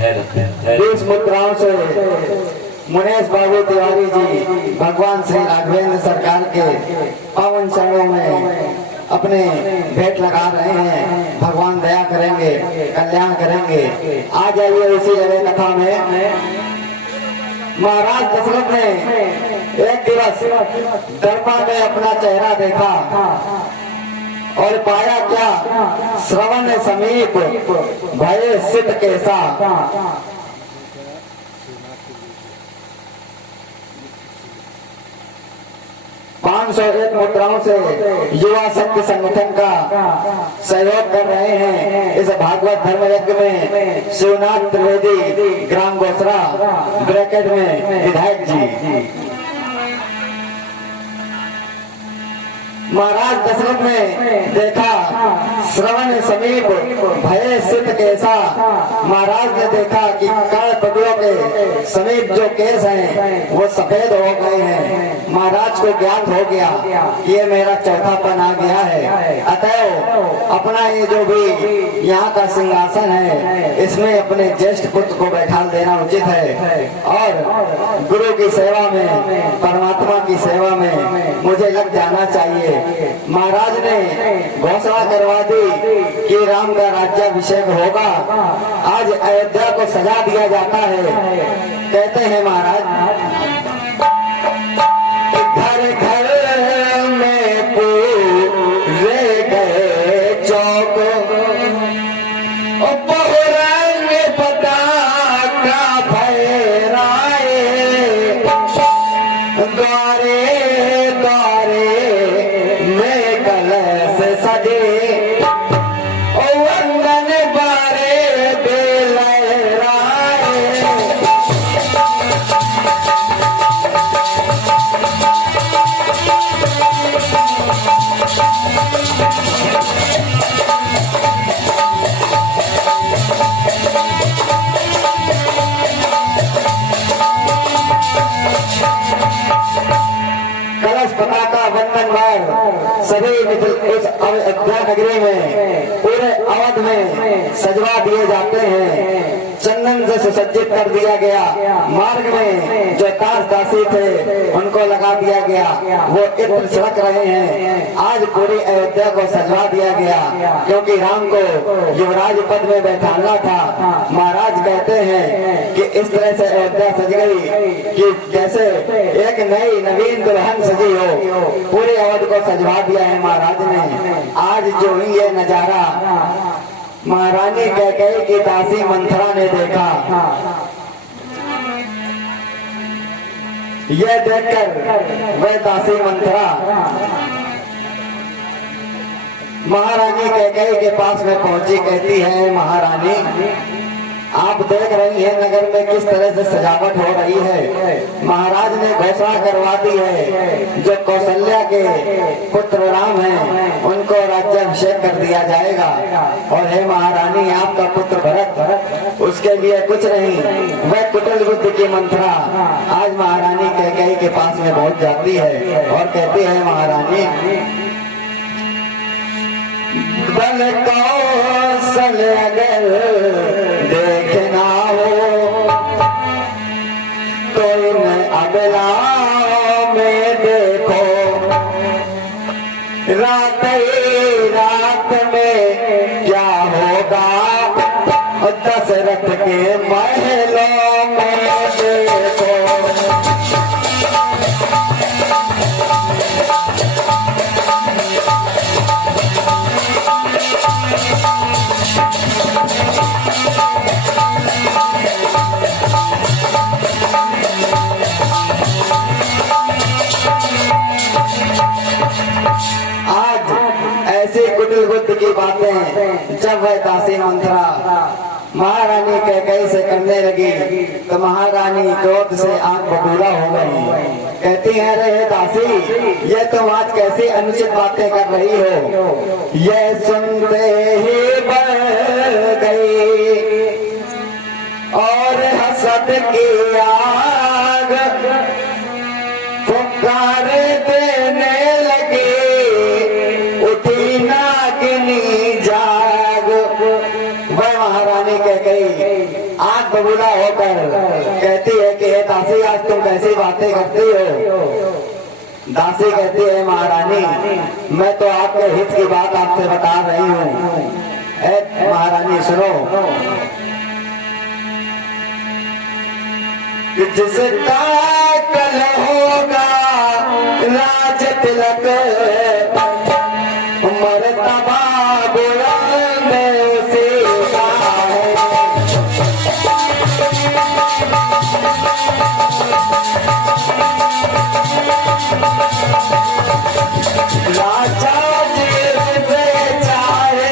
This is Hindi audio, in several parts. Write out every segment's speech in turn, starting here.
20 मुद्राओं से मुनेश बाबू तिवारी जी भगवान श्री राघवेंद्र सरकार के पावन चरणों में अपने भेंट लगा रहे हैं। भगवान दया करेंगे, कल्याण करेंगे। आ जाइए इसी जगह कथा में। महाराज दशरथ ने एक दिवस दर्पण में अपना चेहरा देखा और पाया क्या, श्रवण समीप भय सिद्ध कैसा। 501 मुद्राओं से युवा शक्ति संगठन का सहयोग कर रहे हैं। इस भागवत धर्म यज्ञ में शिवनाथ त्रिवेदी ग्राम गोसरा ब्रैकेट में विधायक जी। महाराज दशरथ ने देखा श्रवण समीप भय सिद्ध कैसा। महाराज ने देखा कि कर्ण पगड़ों के समीप जो केस हैं वो सफेद हो गए हैं। महाराज को ज्ञात हो गया कि ये मेरा चौथापन आ गया है, अतएव अपना ये जो भी यहाँ का सिंहासन है इसमें अपने ज्येष्ठ पुत्र को बैठा देना उचित है और गुरु की सेवा में, परमात्मा की सेवा में मुझे लग जाना चाहिए। महाराज ने घोषणा करवा दी कि राम का राज्याभिषेक होगा। आज अयोध्या को सजा दिया जाता है। कहते हैं महाराज, घर घर में पूरे गए चौक, बहुरंग पताका फहराए, द्वारे द्वारे में कलश सजे, वंदन बारे बेलहराए। कलश पताका वंदन बार सभी इस अयोध्या नगरी में, पूरे अवध में सजवा दिए जाते हैं। चंदन से सुसज्जित कर दिया गया। मार्ग में जो दास दासी थे उनको लगा दिया गया, वो इत्र छिड़क रहे हैं। आज पूरी अयोध्या को सजवा दिया गया क्योंकि राम को युवराज पद में बैठाना था। महाराज कहते हैं कि इस तरह से अयोध्या सज गई कि जैसे एक नई नवीन दुल्हन सजी हो। पूरे अवध को सजवा दिया है महाराज ने। आज जो ही ये नजारा महारानी कैकेयी की दासी मंथरा ने देखा, यह देखकर वह दासी मंथरा महारानी कैकेयी के पास में पहुंची। कहती है, महारानी आप देख रही हैं नगर में किस तरह से सजावट हो रही है। महाराज ने घोषणा करवा दी है जो कौशल्या के पुत्र राम हैं उनको राज्याभिषेक कर दिया जाएगा। और हे महारानी, आपका पुत्र भरत, उसके लिए कुछ नहीं, वह कुटिल बुद्धि की मंथरा आज महारानी कैकेयी के पास में पहुंच जाती है और कहती है, महारानी बल कौशल अगर देखना हो तो इन अबलाओं में देखो, रात ही रात में क्या होगा दशरथ के महलों में देखो। कुटिल बुद्धि की बातें जब वह दासी मंथरा महारानी कैकेयी से करने लगी तो महारानी क्रोध से आंख बबूला हो गई। कहती है, रे दासी, ये तुम आज कैसी अनुचित बातें कर रही हो। ये सुनते ही बढ़ गई और हसद की आग फुकार देने लगी, उठी नागिनी जाग। वह महारानी कैकेयी आंख बबूला होकर कहती है कि हे दासी, आज तुम कैसी बातें करती हो। दासी कहती है, महारानी मैं तो आपके हित की बात आपसे बता रही हूँ। महारानी सुनो, कि जिसका कल होगा राज तिलक, मर्तबा बुलंद उसी का है। राजा जिसे चाहते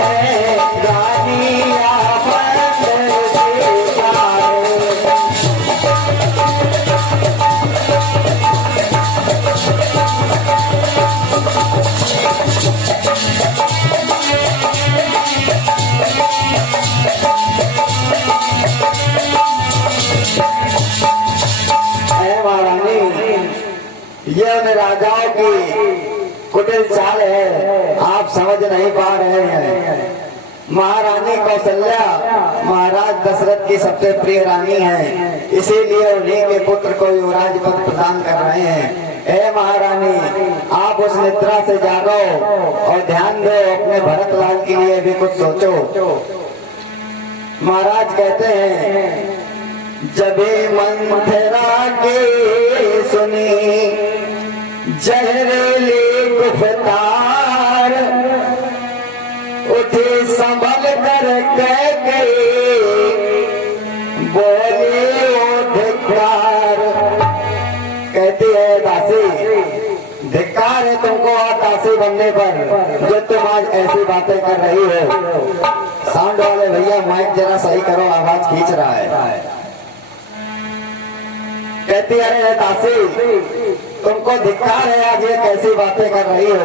हैं, रानियां बंद उसी का है। ये उन राजाओं की कुटिल चाल है, आप समझ नहीं पा रहे हैं। महारानी कौशल्या महाराज दशरथ की सबसे प्रिय रानी है, इसीलिए उन्हीं के पुत्र को युवराज पद प्रदान कर रहे हैं। हे महारानी, आप उस निद्रा से जागो और ध्यान दो, अपने भरत लाल के लिए भी कुछ सोचो। महाराज कहते हैं, जबे मंथरा के सुनी जहरीली गुफ्तार, उठी संभल कर कह गई बोली ओ धिक्कार। कहती है दासी, धिक्कार है तुमको और दासी बनने पर, जो तुम आज ऐसी बातें कर रही हो। साउंड वाले भैया माइक जरा सही करो, आवाज खींच रहा है। कहती है दासी, तुमको धिक्कार है, आज ये कैसी बातें कर रही हो।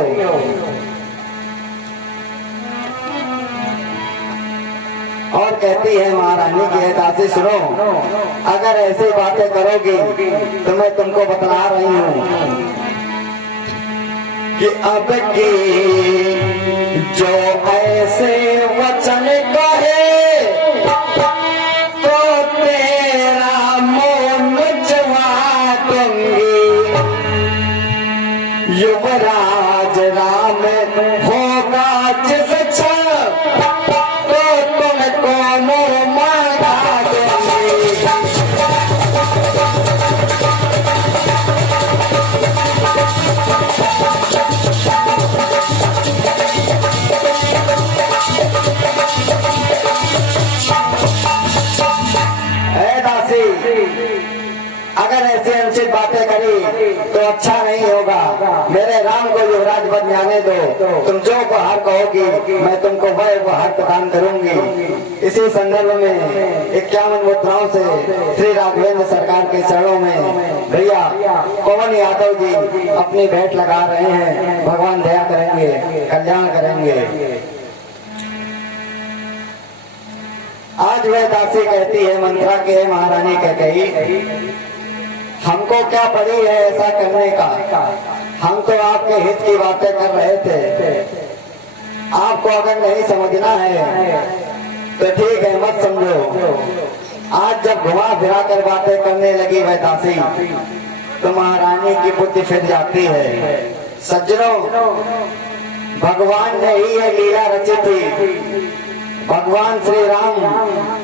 और कहती है महारानी की, दासी सुनो, अगर ऐसी बातें करोगी तो मैं तुमको बतला रही हूँ कि अब की जो ऐसे वचन कहे तो तेरा मुंह जवा दूंगी। युवराज राम होगा जिस क्षण, तो तुमको मुंह मांगा दूंगी। अगर ऐसी अनुचित बातें करी तो अच्छा नहीं होगा। मेरे राम को युवराज पद में आने दो, तुम जो उपहार कहोगी मैं तुमको वह उपहार प्रदान करूंगी। इसी संदर्भ में 51 मुद्राओं से श्री राघवेंद्र सरकार के चरणों में भैया पवन यादव जी अपनी भेंट लगा रहे हैं। भगवान दया करेंगे, कल्याण करेंगे। आज वह दासी कहती है मंत्रा के, महारानी कह गई, हमको क्या पड़ी है ऐसा करने का, हम तो आपके हित की बातें कर रहे थे। आपको अगर नहीं समझना है तो ठीक है, मत समझो। आज जब घुमा फिरा कर बातें करने लगी वह दासी, तो महारानी की बुद्धि फिर जाती है। सज्जनों, भगवान ने ही यह लीला रची थी। भगवान श्री राम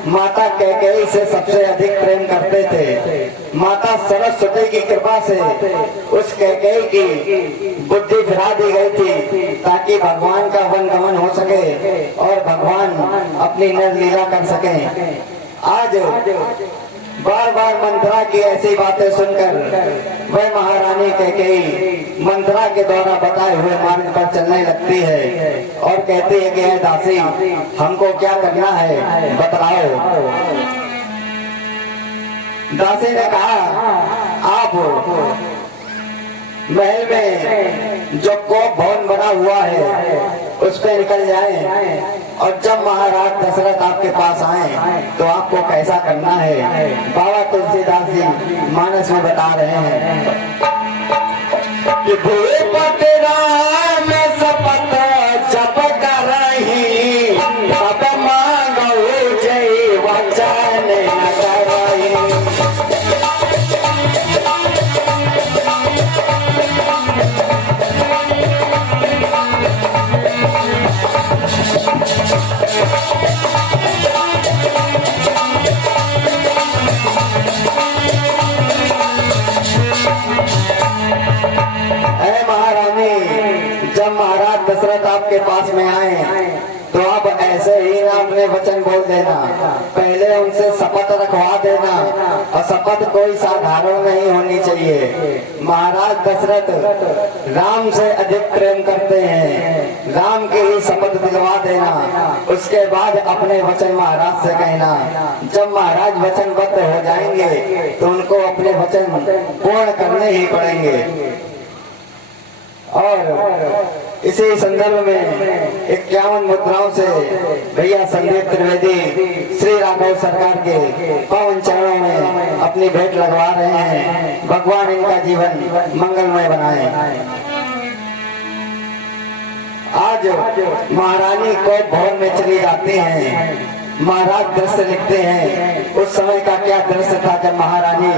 माता कैकेयी से सबसे अधिक प्रेम करते थे। माता सरस्वती की कृपा से उस कैकेयी की बुद्धि फिरा दी गई थी, ताकि भगवान का वनगमन हो सके और भगवान अपनी निर्लीला कर सके। आज बार बार मंत्रा की ऐसी बातें सुनकर वह महारानी कैकेयी मंत्रा के द्वारा बताए हुए मार्ग पर चलने लगती है और कहती है कि दासी, हमको क्या करना है बतलाओ। दासी ने कहा, आप महल में जो कोप भवन बना हुआ है उस पे निकल जाएं, और जब महाराज दशरथ आपके पास आए तो आपको कैसा करना है बाबा तुलसीदास जी मानस में बता रहे हैं कि भूपति राम शपथ जप करहि, अब मांगो जय वचन। वचन बोल देना, पहले उनसे शपथ रखवा देना, और शपथ कोई साधारण नहीं होनी चाहिए। महाराज दशरथ राम से अधिक प्रेम करते हैं, राम की ही शपथ दिलवा देना, उसके बाद अपने वचन महाराज से कहना। जब महाराज वचनबद्ध हो जाएंगे तो उनको अपने वचन पूर्ण करने ही पड़ेंगे। और इसी संदर्भ में 51 मुद्राओं से भैया संदीप त्रिवेदी श्री राघव सरकार के पावन चरणों में अपनी भेंट लगवा रहे हैं। भगवान इनका जीवन मंगलमय बनाए। आज महारानी को भवन में चली जाती हैं, महाराज दृश्य लिखते हैं। उस समय का क्या दृश्य था जब महारानी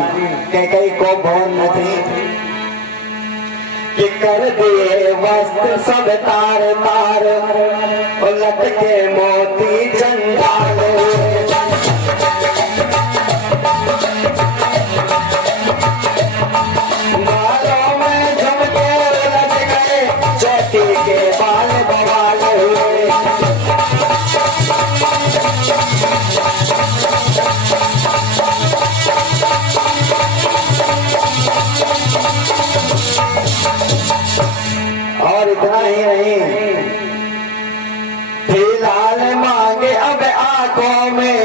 कैकेयी को भवन में थी कि कर दिए वस्त्र सब तार तार, उलट के मोती जंजाल। बालों में झुमके उलट गए, चोटी के बाल बवाल हुए। और इतना ही नहीं, फिलहाल मांगे अब आंखों में,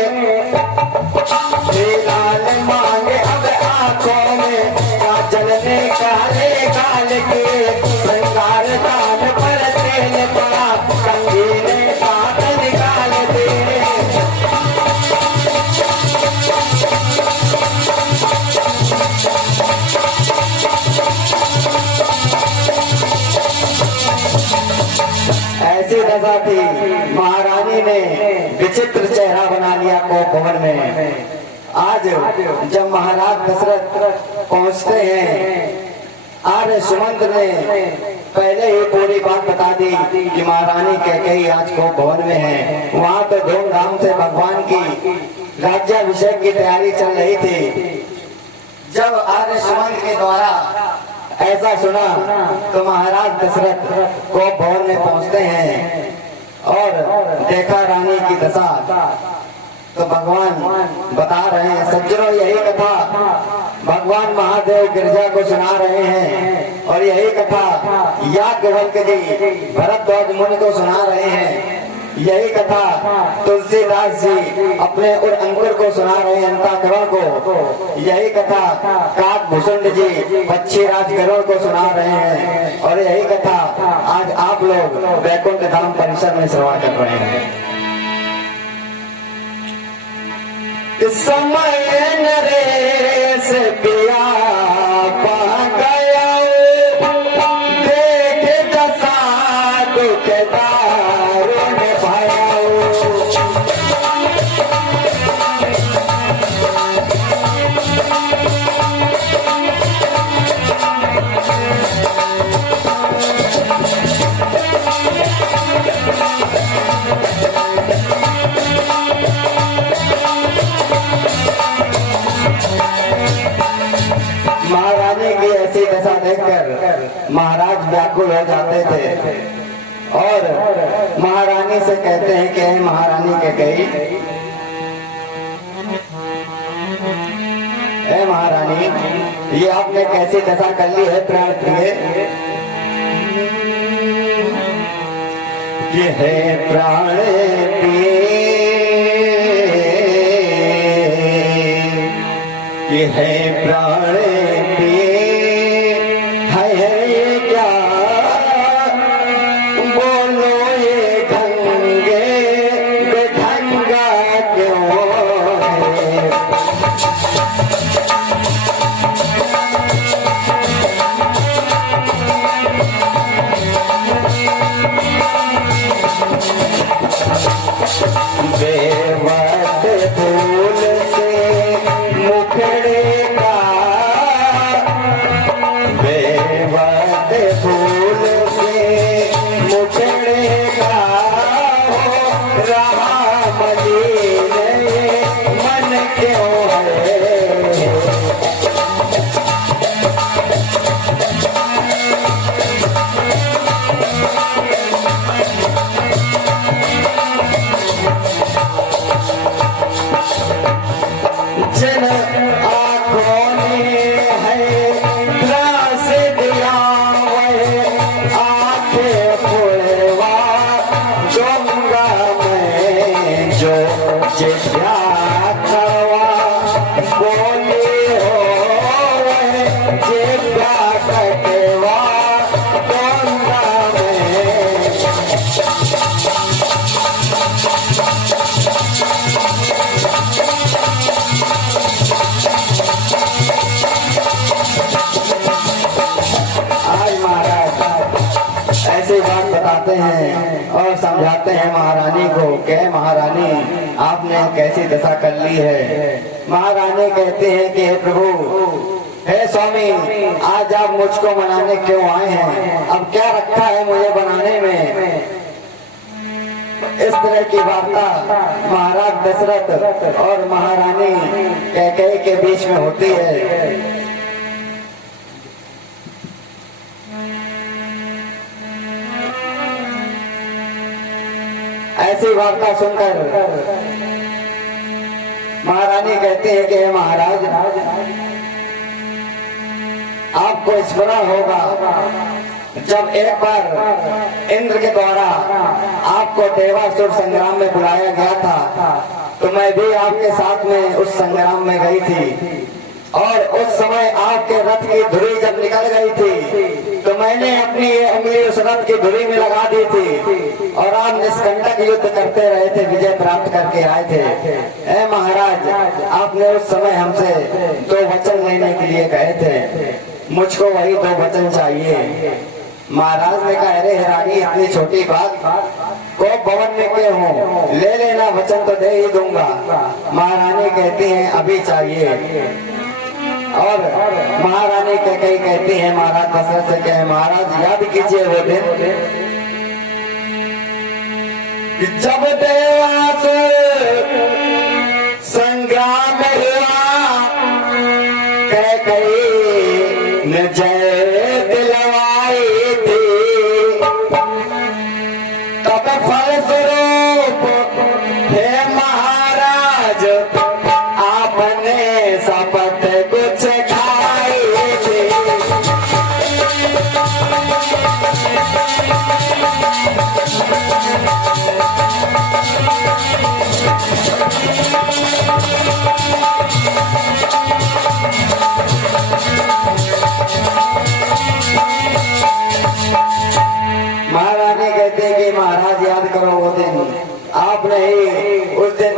फिलहाल मांगे अब आंखों में, काजल ने काले काल के श्रृंगार दान पर तेल पड़ा, कंघी ने दांत निकाल दे। ऐसी दशा थी, महारानी ने विचित्र चेहरा बना लिया कोप भवन में। आज जब महाराज दशरथ पहुंचते हैं, आर्य सुमंत ने पहले ही पूरी बात बता दी कि महारानी कैकेयी आज कोप भवन में है। वहां तो धूमधाम से भगवान की राज्याभिषेक की तैयारी चल रही थी। जब आर्य सुमंत के द्वारा ऐसा सुना तो महाराज दशरथ को भवन में पहुंचते हैं और देखा रानी की दशा, तो भगवान बता रहे हैं। सज्जनों, यही कथा भगवान महादेव गिरजा को सुना रहे हैं, और यही कथा याज्ञवल्क्य जी भरद्वाज मुनि को सुना रहे हैं। यही कथा तुलसीदास जी अपने और अंकुर को सुना रहे हैं, अंताकरण को। यही कथा काकभूषुंड जी पक्षी राजगरुड़ को सुना रहे हैं, और यही कथा आज आप लोग वैकुंठ धाम परिसर में श्रवण कर रहे हैं। इस समय नरेश पिया पा गया, देख दशा दुखदार में भया। महारानी की ऐसी दशा देखकर महाराज व्याकुल हो जाते थे, और महारानी से कहते हैं कि महारानी कैकेयी, हे महारानी, ये आपने कैसी दशा कर ली है प्राण प्रिय? ये है प्राण प्रिय, ये है प्राण प्रिय, है ये क्या बोलो ये ढंगे बेढंगा क्यों है? बेवट फूल से मुखड़े का, बेवट फूल से मुखड़े का हो रहा मलिन मन क्यों है? जिज्ञा करवा बोली हो जिज्ञा कटवा गंगा में। आज महाराज ऐसी बात बताते हैं और समझाते हैं महारानी को कि महारानी आपने कैसी दशा कर ली है। महारानी कहती है कि हे प्रभु, हे स्वामी, आज आप मुझको मनाने क्यों आए हैं? अब क्या रखा है मुझे बनाने में? इस तरह की वार्ता महाराज दशरथ और महारानी कैकेयी के बीच में होती है। ऐसी वार्ता सुनकर महारानी कहती है कि हे महाराज, आपको स्मरण होगा जब एक बार इंद्र के द्वारा आपको देवासुर संग्राम में बुलाया गया था, तो मैं भी आपके साथ में उस संग्राम में गई थी। और उस समय आपके रथ की धुरी जब निकल गई थी तो मैंने अपनी ये उंगली उस रथ की धुरी में लगा दी थी और आप निष्कंटक युद्ध करते रहे थे, विजय प्राप्त करके आए थे। ऐ महाराज, आपने उस समय हमसे 2 वचन लेने के लिए कहे थे, मुझको वही 2 वचन चाहिए। महाराज ने कहा, अरे रानी, इतनी छोटी बात को भवन में क्यों हो, ले लेना, वचन तो दे ही दूंगा। महारानी कहती हैं अभी चाहिए। और महारानी कैकेयी कहती है महाराज दशरथ से, कहे महाराज याद कीजिए वो दिन जब देवासुर संग्राम हुआ, कैकेयी ने जय दिलवाई थी, तब फलस्वरूप हे महाराज आपने शपथ कुछ खाई थी। महारानी कहते हैं कि महाराज याद करो वो दिन, आपने ही उस दिन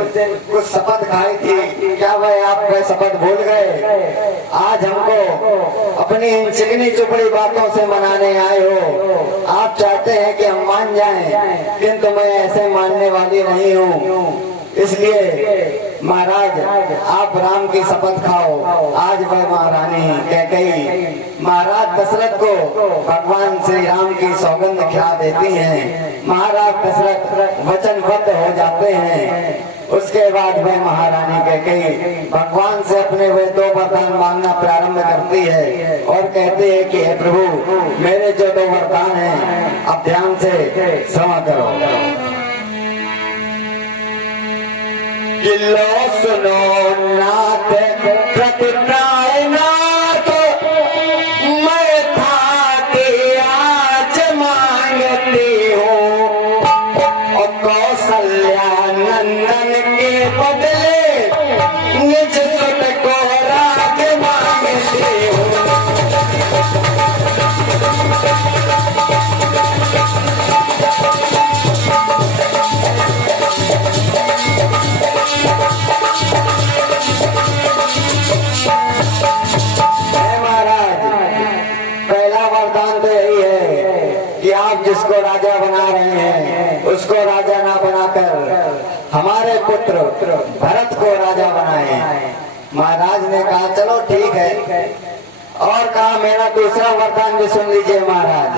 कुछ शपथ खाई थी, क्या वह आप वह शपथ भूल गए? आज हमको अपनी इन चिकनी चुपड़ी बातों से मनाने आए हो। आप चाहते हैं कि हम मान जाएं, किंतु मैं ऐसे मानने वाली नहीं हूँ। इसलिए महाराज आप राम की शपथ खाओ। आज वह महारानी कैकेयी महाराज दशरथ को भगवान श्री राम की सौगंध खिला देती हैं। महाराज दशरथ वचनबद्ध हो जाते हैं। उसके बाद वह महारानी कैकेयी भगवान से अपने वे 2 वरदान मांगना प्रारंभ करती है और कहती है कि हे प्रभु, मेरे जो 2 वरदान हैं अब ध्यान से श्रवण करो। लो सुनो नाथ प्रतिप्राय नाथ, मैं खाती आज मांगती हूँ, और कौशल्या नंदन के बदले निज सुत को राज मांगती हूँ। जिसको राजा बना रहे हैं उसको राजा ना बनाकर हमारे पुत्र भरत को राजा बनाए। महाराज ने कहा चलो ठीक है, और कहा मेरा दूसरा वरदान भी सुन लीजिए महाराज।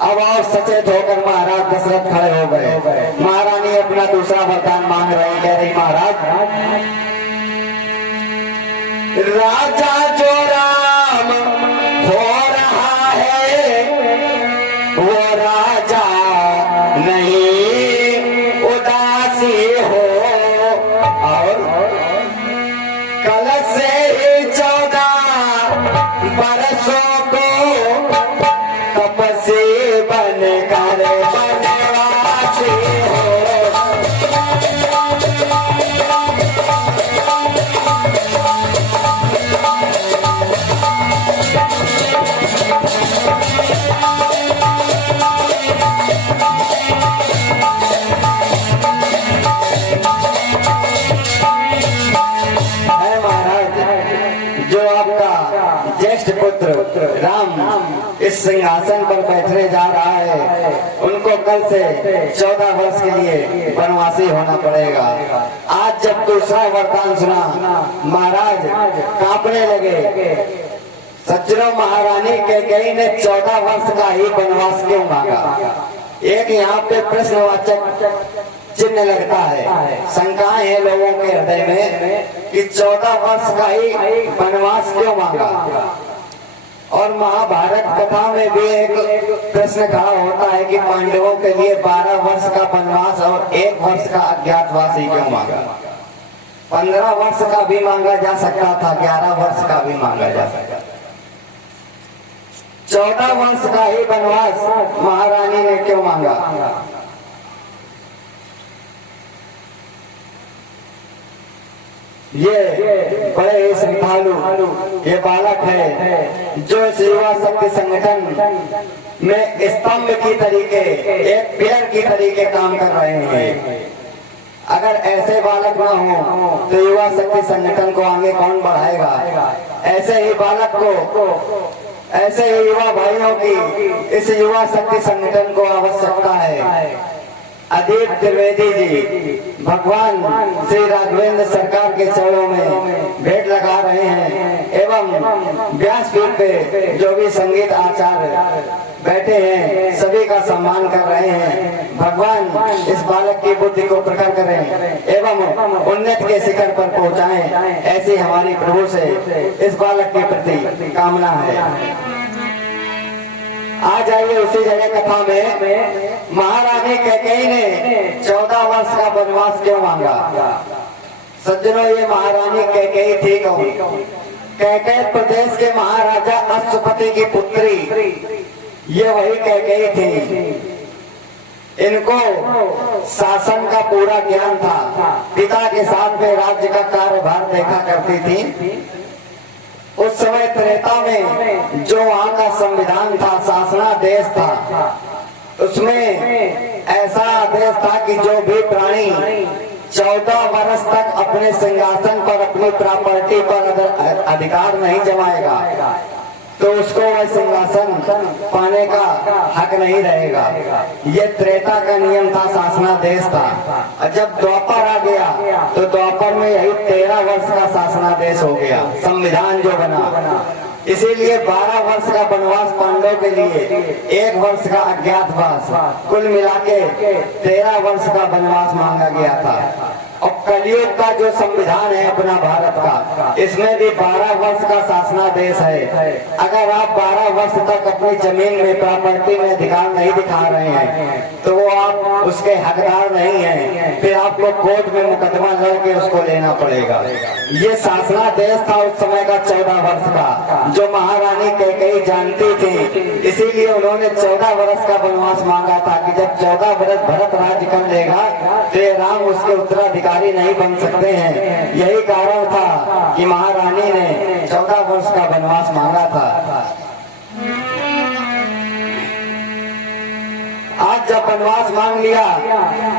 अब और सचेत होकर महाराज दशरथ खड़े हो गए। महारानी अपना दूसरा वरदान मांग रही, कह रही महाराज, राजा जो राम हो रहा है वो राजा नहीं उदासी हो, और कल से ही 14 बरसों को तपस्वी बनकर बनवासी हो। जिस सिंहासन पर बैठने जा रहा है उनको कल से 14 वर्ष के लिए वनवासी होना पड़ेगा। आज जब दूसरा वरदान सुना महाराज कांपने लगे। सज्जनों, महारानी कैकेयी ने 14 वर्ष का ही वनवास क्यों मांगा? एक यहाँ पे प्रश्नवाचक चिन्ह लगता है, शंकाएं है लोगों के हृदय में कि 14 वर्ष का ही वनवास क्यों मांगा। और महाभारत कथा में भी एक प्रश्न खड़ा होता है कि पांडवों के लिए 12 वर्ष का वनवास और 1 वर्ष का अज्ञातवास ही क्यों मांगा? 15 वर्ष का भी मांगा जा सकता था, 11 वर्ष का भी मांगा जा सकता था। 14 वर्ष का ही वनवास महारानी ने क्यों मांगा? ये बड़े ही श्रद्धालु ये बालक है जो इस युवा शक्ति संगठन में स्तंभ की तरीके, एक पिलर की तरीके काम कर रहे हैं। अगर ऐसे बालक ना हो तो युवा शक्ति संगठन को आगे कौन बढ़ाएगा? ऐसे ही बालक को, ऐसे ही युवा भाइयों की इस युवा शक्ति संगठन को आवश्यकता है। अदीप त्रिवेदी जी भगवान श्री राघवेंद्र सरकार के चरणों में भेंट लगा रहे हैं एवं व्यासपीठ पे जो भी संगीत आचार्य बैठे हैं सभी का सम्मान कर रहे हैं। भगवान इस बालक की बुद्धि को प्रखर करें एवं उन्नत के शिखर पर पहुंचाएं, ऐसी हमारी प्रभु से इस बालक के प्रति कामना है। आ जाइए उसी जगह कथा में। महारानी कैकेयी ने 14 वर्ष का वनवास क्यों मांगा? सज्जनों, ये महारानी कैकेयी थी कौन? कैकेयी प्रदेश के महाराजा अश्वपति की पुत्री, ये वही कैकेयी थी। इनको शासन का पूरा ज्ञान था, पिता के साथ में राज्य का कार्यभार देखा करती थी। उस समय त्रेता में जो वहाँ का संविधान था, शासनादेश था, उसमें ऐसा आदेश था कि जो भी प्राणी 14 वर्ष तक अपने सिंहासन पर, अपनी प्रॉपर्टी पर अधिकार नहीं जमाएगा तो उसको वह सिंहासन पाने का हक नहीं रहेगा। ये त्रेता का नियम था, शासनादेश था। जब द्वापर आ गया तो द्वापर में यही 13 वर्ष का शासनादेश हो गया, संविधान जो बना। इसीलिए 12 वर्ष का वनवास पांडवों के लिए, 1 वर्ष का अज्ञातवास, कुल मिला के 13 वर्ष का वनवास मांगा गया था। और कलयुग का जो संविधान है अपना भारत का, इसमें भी 12 वर्ष का शासनादेश है। अगर आप 12 वर्ष तक अपनी जमीन में, प्रॉपर्टी में अधिकार नहीं दिखा रहे हैं तो वो आप उसके हकदार नहीं हैं, फिर आपको कोर्ट में मुकदमा लड़के उसको लेना पड़ेगा। ये शासनादेश था उस समय का 14 वर्ष का, जो महारानी कैकेयी जानती थी। इसीलिए उन्होंने 14 वर्ष का वनवास मांगा था कि जब 14 वर्ष भरत राज्य कर लेगा तो राम उसके उत्तराधिकारी नहीं बन सकते हैं। यही कारण था कि महारानी ने 14 वर्ष का वनवास मांगा था। आज जब वनवास मांग लिया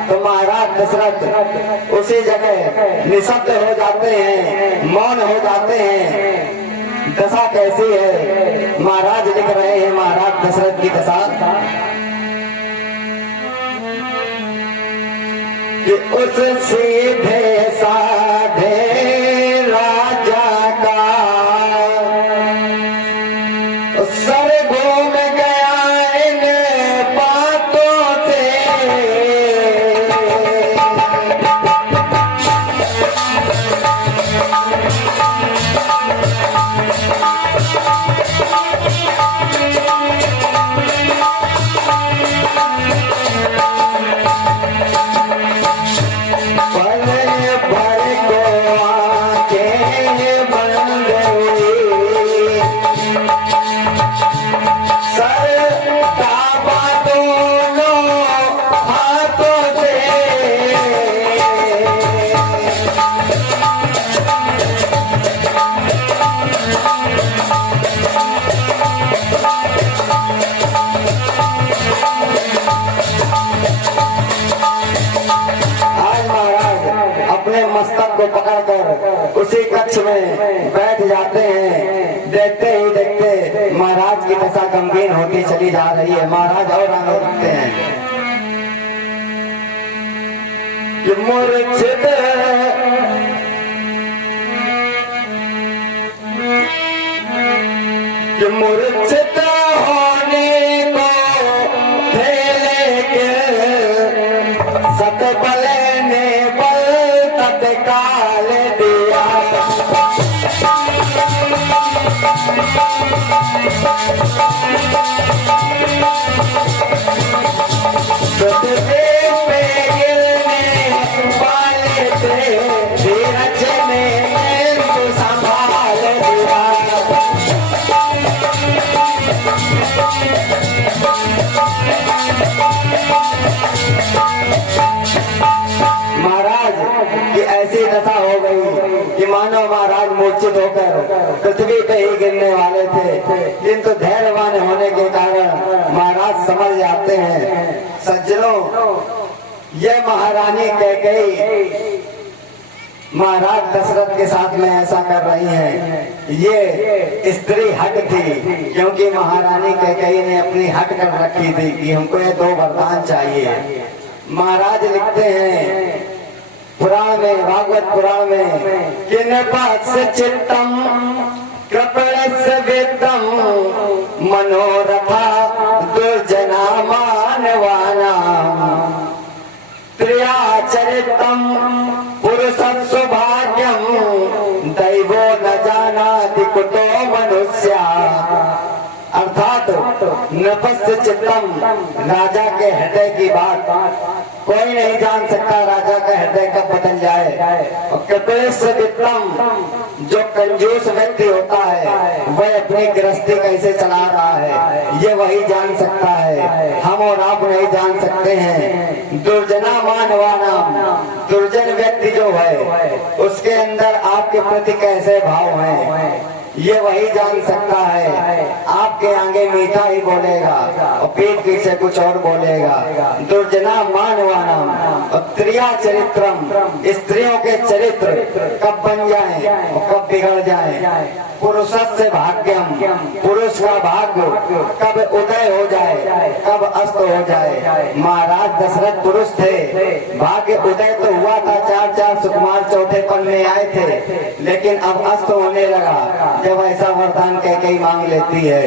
तो महाराज दशरथ उसी जगह निशब्द हो जाते हैं, मौन हो जाते हैं। दशा कैसी है महाराज लिख रहे हैं, महाराज दशरथ की दशा कि उस सीधे साधे राजा का सर घूम गया इन बातों से। मस्तक को पकड़कर उसी कक्ष में बैठ जाते हैं। देखते ही देखते महाराज की दशा गंभीर होती चली जा रही है। महाराज और आगे लिखते हैं कि मूर्छित मूर्छित होने को ठेले के सतबल ने बल तत्काल दिया। सतदेव पे गिरने वाले थे, धीरज ने इनको संभाल दिया। महाराज की ऐसी दशा हो गई कि मानो महाराज मूर्छित होकर पृथ्वी पे ही गिरने वाले थे, किंतु धैर्यवान होने के कारण महाराज समझ जाते हैं। सज्जनों, ये महारानी कैकेयी महाराज दशरथ के साथ में ऐसा कर रही हैं। ये स्त्री हट थी, क्योंकि महारानी कैकेयी ने अपनी हट कर रखी थी कि हमको ये 2 वरदान चाहिए। महाराज लिखते हैं पुराण में, भागवत पुराण में, कि नपास्य चित्तम कृपणस्य वित्तम मनोरथा दुर्जना मानवानां त्रियाचरितम पुरुषस्य भाग्यम दैवो न जानाति कुतो मनुष्या। अर्थात नपस्य चित्तम, राजा के हृदय की बात कोई नहीं जान सकता, राजा का हृदय कब बदल जाए। और कपिलस्य वित्तम, जो कंजूस व्यक्ति होता है वह अपनी गृहस्थी कैसे चला रहा है, ये वही जान सकता है, हम और आप नहीं जान सकते हैं। दुर्जना मानवाना, दुर्जन व्यक्ति जो है उसके अंदर आपके प्रति कैसे भाव हैं, ये वही जान सकता है। आपके आगे मीठा ही बोलेगा और पीठ पीछे कुछ और बोलेगा। दुर्जना मानवाना और त्रिया चरित्रम, स्त्रियों के चरित्र कब बन जाएं और कब बिगड़ जाएं। पुरुषस्य भाग्यम, पुरुष का भाग्य कब उदय हो जाए कब अस्त हो जाए। महाराज दशरथ पुरुष थे, भाग्य उदय तो हुआ था, 4 सुकुमार चौथे पन में आए थे, लेकिन अब अस्त होने लगा जब ऐसा वरदान कैकेयी मांग लेती है।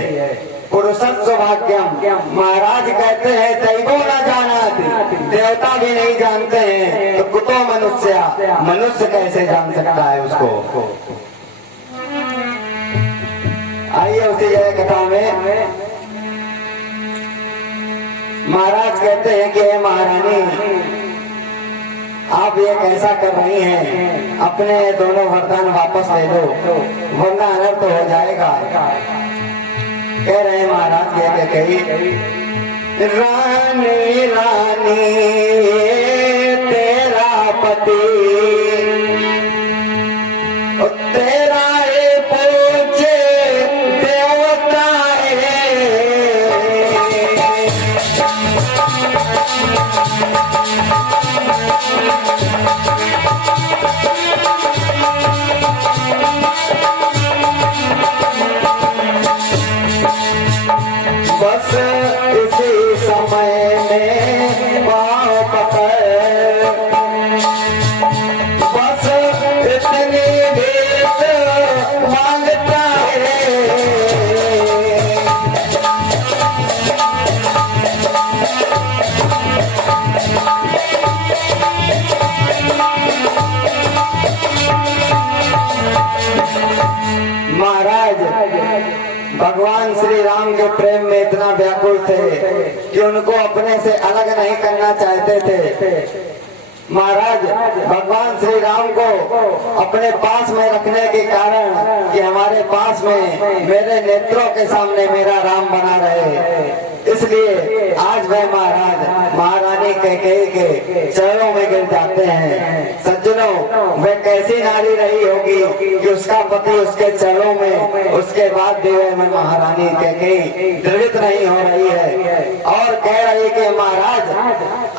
पुरुषस्य भाग्यम, महाराज कहते हैं दैवो न जानाति, देवता भी नहीं जानते हैं तो कुतो मनुष्य, मनुष्य कैसे जान सकता है उसको। आइए उसी जय कथा में महाराज कहते हैं कि हे महारानी, आप ये कैसा कर रही हैं, अपने दोनों वरदान वापस ले लो वरना अनर्थ हो जाएगा। कह रहे हैं महाराज ये कैकेयी, रानी रानी तेरा पति तेरा पूछे देवता है। बस इसी समय में पाँव पकड़, बस इतनी भेंट मांगता है। महाराज भगवान श्री राम के प्रेम में इतना व्याकुल थे कि उनको अपने से अलग नहीं करना चाहते थे। महाराज भगवान श्री राम को अपने पास में रखने के कारण कि हमारे पास में मेरे नेत्रों के सामने मेरा राम बना रहे, इसलिए आज वह महाराज महारानी कैकेयी के चरणों में गिर जाते हैं। सज्जनों, वह कैसी नारी रही होगी कि उसका पति उसके चरणों में, उसके बाद भी वह महारानी कैकेयी दृढ़ित नहीं हो रही है और कह रही कि महाराज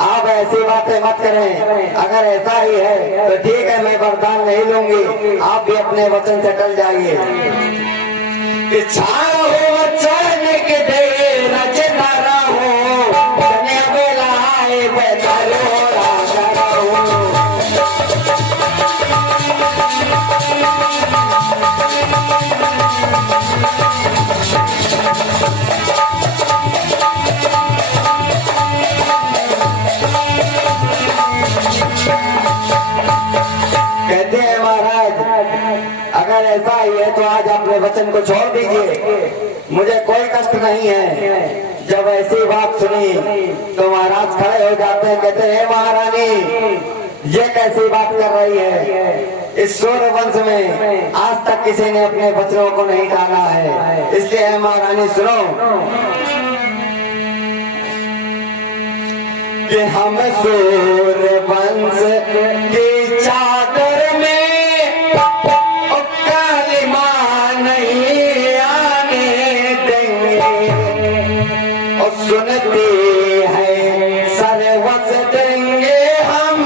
आप ऐसी बातें मत करें, अगर ऐसा ही है तो ठीक है, मैं वरदान नहीं लूंगी, आप भी अपने वचन से टल जाइए। चरण के ऐसा ही है तो आज अपने वचन को छोड़ दीजिए, मुझे कोई कष्ट नहीं है। जब ऐसी बात सुनी तो महाराज खड़े हो जाते हैं, कहते हैं महारानी ये कैसी बात कर रही है, इस सूर्य वंश में आज तक किसी ने अपने वचनों को नहीं टाला है, इसलिए महारानी सुनो कि हम सूर्य वंश की चादर में कालिमा नहीं आने देंगे, और सुनती है सर्वस देंगे हम,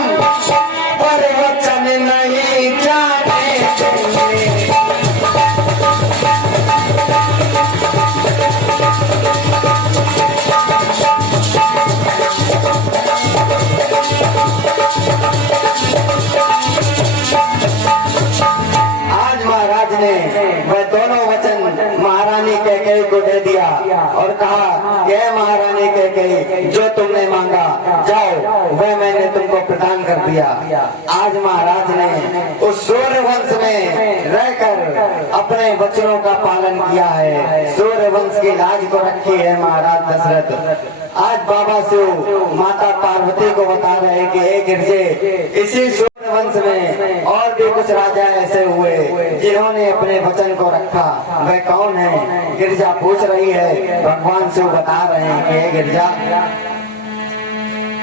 पर वचन नहीं जाने देंगे। वह दोनों वचन महारानी कैकेयी को दे दिया और कहा कि महारानी कैकेयी जो तुमने मांगा जाओ वह मैंने तुमको प्रदान कर दिया। आज महाराज ने उस सूर्य वंश में रहकर अपने वचनों का पालन किया है, सूर्य वंश की लाज को रखी है महाराज दशरथ। आज बाबा शिव माता पार्वती को बता रहे हैं कि हे गिरजे, इसी सूर्य वंश में और भी कुछ राजा ऐसे हुए जिन्होंने अपने वचन को रखा, वह कौन है? गिरजा पूछ रही है, भगवान शिव बता रहे हैं कि हे गिरजा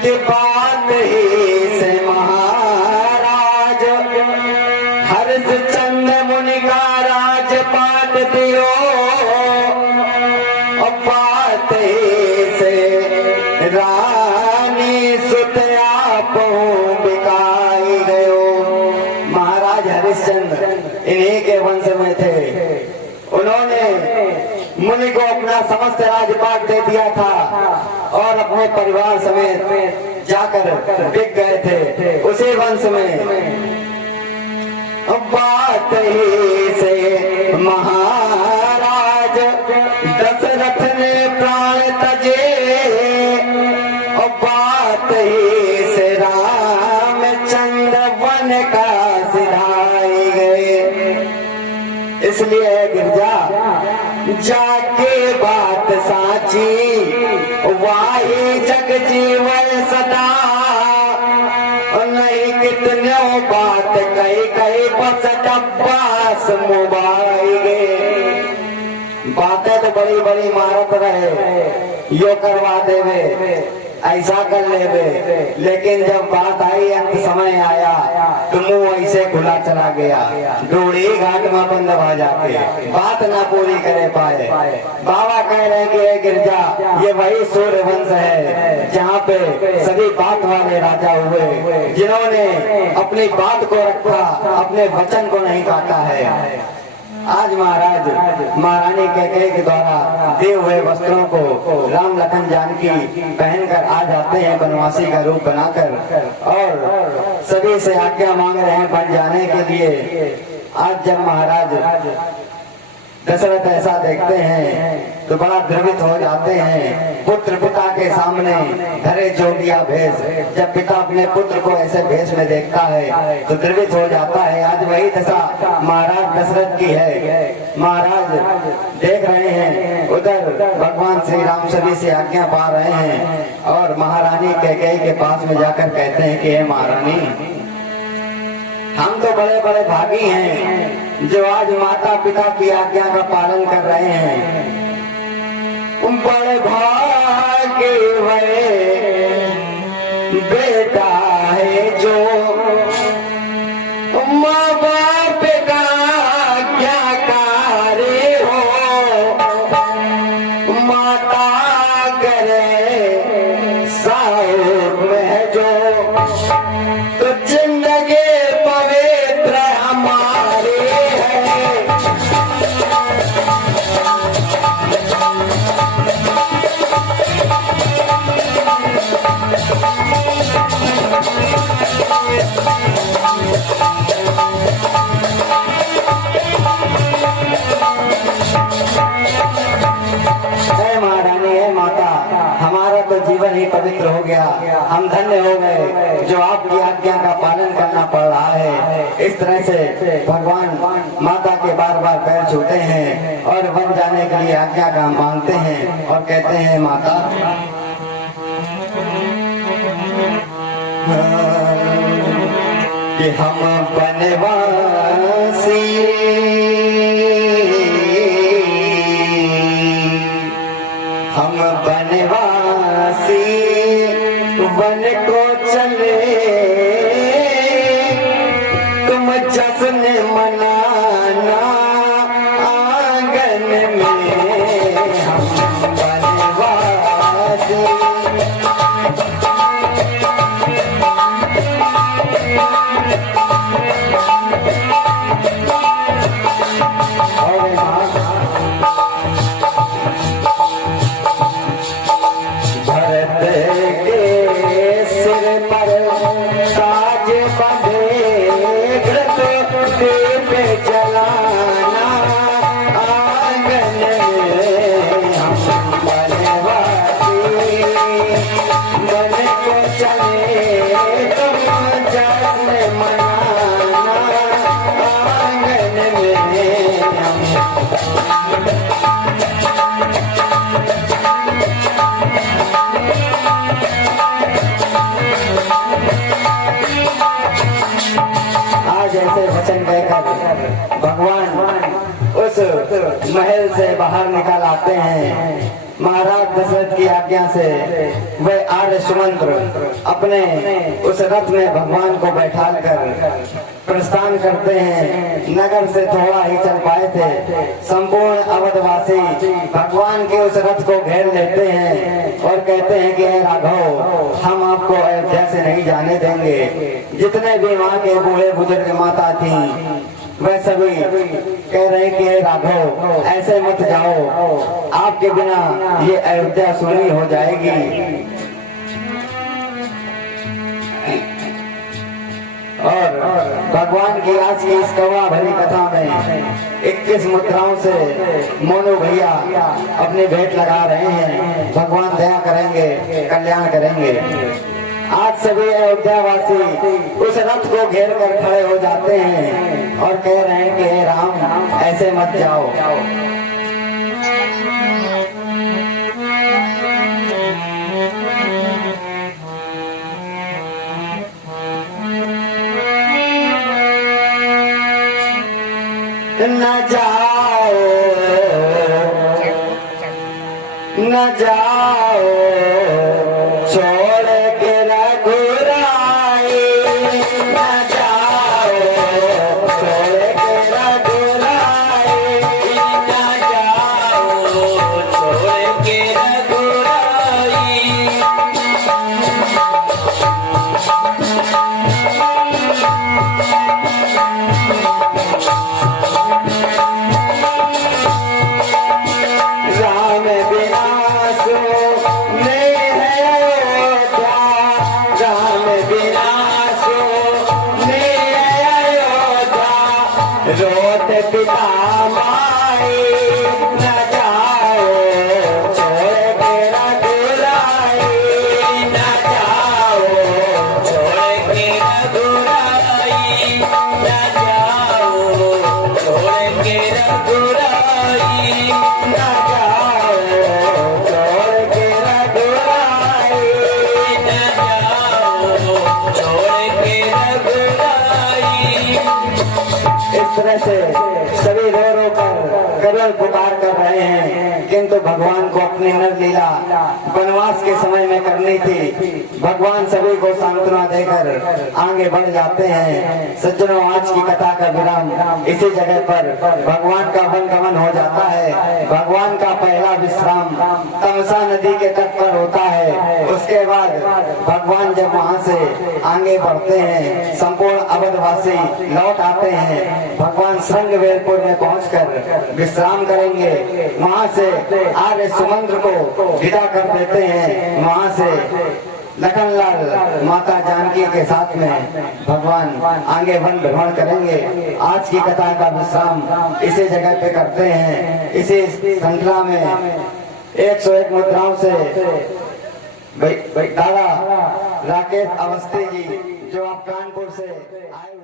कि बात ही से महाराज हर्षचंद मुनि का राजपाट दियो, और बात ही से रानी सुत आपो बिकाई गयो। महाराज हरिश्चंद्र इन्हीं के वंश में थे, उन्होंने मुनि को अपना समस्त राजपाट दे दिया था और अपने परिवार समेत जाकर बिक गए थे उसी वंश में। बात ही से महाराज दशरथ ने प्राण तजे, और बात ही से रामचंद्र वन का सिधाए गए। इसलिए गिरजा जाके बात साची वाही जग जीवन सदा, नहीं कितने बात कही कही बस डब्बास मोबाइल गे। बातें तो बड़ी बड़ी मारत रहे, यो करवा देवे ऐसा कर लेवे, लेकिन जब बात आई अंत समय आया तो मुंह ऐसे खुला चला गया, डोड़ी घाट में बंद हो जाके बात ना पूरी करे पाए। बाबा कह रहे कि ये गिरजा ये वही सूर्य वंश है जहाँ पे सभी बात वाले राजा हुए जिन्होंने अपनी बात को रखा, अपने वचन को नहीं काटा है। आज महाराज महारानी कैकेयी के द्वारा दिए हुए वस्त्रों को राम लखन जानकी पहनकर आ जाते हैं बनवासी का रूप बनाकर, और सभी से आज्ञा मांग रहे हैं बन जाने के लिए। आज जब महाराज दशरथ ऐसा देखते हैं तो बड़ा द्रवित हो जाते हैं। पुत्र पिता के सामने धरे जोगिया भेष, जब पिता अपने पुत्र को ऐसे भेष में देखता है तो द्रवित हो जाता है। आज वही दशा महाराज दशरथ की है। महाराज देख रहे हैं उधर भगवान श्री राम सभी से आज्ञा पा रहे हैं और महारानी कैकेयी के पास में जाकर कहते हैं कि हे महारानी, हम तो बड़े बड़े भागी हैं जो आज माता पिता की आज्ञा का पालन कर रहे हैं। बड़े भागे हुए बेटा है जो माँ बाप का क्या कार्य हो, माता करे साउथ में जो तो जिंदगी पवित्र हमारी है। हमारा तो जीवन ही पवित्र हो गया, हम धन्य हो गए जो आपकी आज्ञा का पालन करना पड़ रहा है। इस तरह से भगवान माता के छूते हैं और वन जाने के लिए आज्ञा का मांगते हैं और कहते हैं माता कि हम बनवासी वन को चले तुम जश्न मनाना आंगन में हम बनवासी भगवान उस महल से बाहर निकल आते हैं। महाराज दशरथ की आज्ञा से वे आर्य सुमंत्र अपने उस रथ में भगवान को बैठाकर प्रस्थान करते हैं। नगर से थोड़ा ही चल पाए थे, संपूर्ण अवधवासी भगवान के उस रथ को घेर लेते हैं और कहते हैं कि हे राघव, हम आपको अयोध्या से नहीं जाने देंगे। जितने भी वहाँ के बूढ़े बुजुर्ग माता थी वह सभी कह रहे हैं कि राघव ऐसे मत जाओ, आपके बिना ये अयोध्या सूनी हो जाएगी। और भगवान की आज की इस कौवा भरी कथा में 21 मुद्राओं से मोनू भैया अपनी भेंट लगा रहे हैं। भगवान दया करेंगे, कल्याण करेंगे। आज सभी अयोध्यावासी उस रथ को घेर कर खड़े हो जाते हैं और कह रहे हैं कि हे राम ऐसे मत जाओ। न जाओ न जाओ छोड़ के रघुराई, न जाओ छोड़ के रघुराई, न जाओ छोड़ के रघुराई। राम बिना सुने है अयोध्या, राम बिना सुने है अयोध्या, रोत पिता माई, न जाओ छोड़ के रघुराई, न जाओ छोड़ के रघुराई, न जाओ छोड़ के रघुराई, न जाओ छोड़ के रघुराई, न जाओ छोड़ के रघुराई। इस तरह से सभी रो रो कर करुण पुकार कर रहे हैं, किंतु भगवान को अपनी नर लीला वनवास के समय में करनी थी। भगवान सभी को सांत्वना देकर आगे बढ़ जाते हैं। सज्जनों, आज की कथा का विराम इसी जगह पर भगवान का वन गमन हो जाता है। भगवान का पहला विश्राम तमसा नदी के तट पर होता है। उसके बाद भगवान जब वहाँ से आगे बढ़ते हैं, संपूर्ण अवधवासी लौट आते हैं। भगवान श्रृंगवेरपुर में पहुंचकर विश्राम करेंगे। वहाँ से आर्य सुमंत्र को विदा कर देते हैं। वहाँ से लखनलाल माता जानकी के साथ में भगवान आगे वन भ्रमण करेंगे। आज की कथा का विश्राम इसी जगह पे करते हैं। इसी श्रृंखला में 101 मुद्राओं से दादा राकेश अवस्थी जी जो आप कानपुर से आए